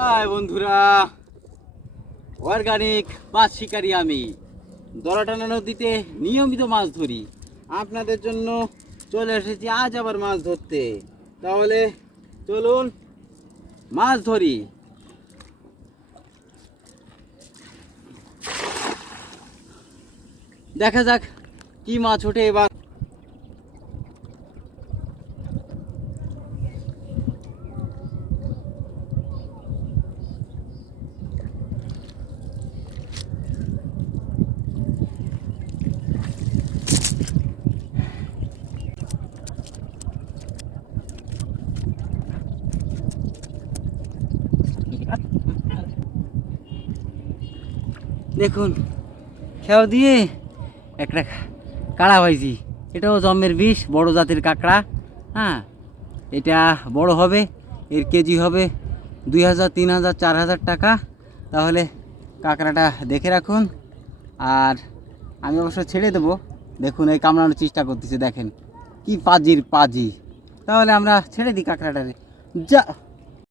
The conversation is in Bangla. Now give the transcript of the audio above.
হাই বন্ধুরা, অর্গানিক মাছ শিকারী আমি। দরাটানা নদীতে নিয়মিত মাছ ধরি। আপনাদের জন্য চলে এসেছি আজ আবার মাছ ধরতে। তাহলে চলুন মাছ ধরি। দেখা যাক কি মাছ ওঠে এবার। দেখুন, খেয়াও দিয়ে একটা কাড়া পাইছি। এটাও জন্মের বিষ, বড় জাতের কাঁকড়া। হ্যাঁ, এটা বড় হবে, এর কেজি হবে 2000, 3000, 4000 টাকা। তাহলে কাঁকড়াটা দেখে রাখুন। আর আমি অবশ্য ছেড়ে দেবো। দেখুন, এই কামড়ানোর চেষ্টা করতেছে, দেখেন কি পাজি। তাহলে আমরা ছেড়ে দিই কাঁকড়াটারে। যা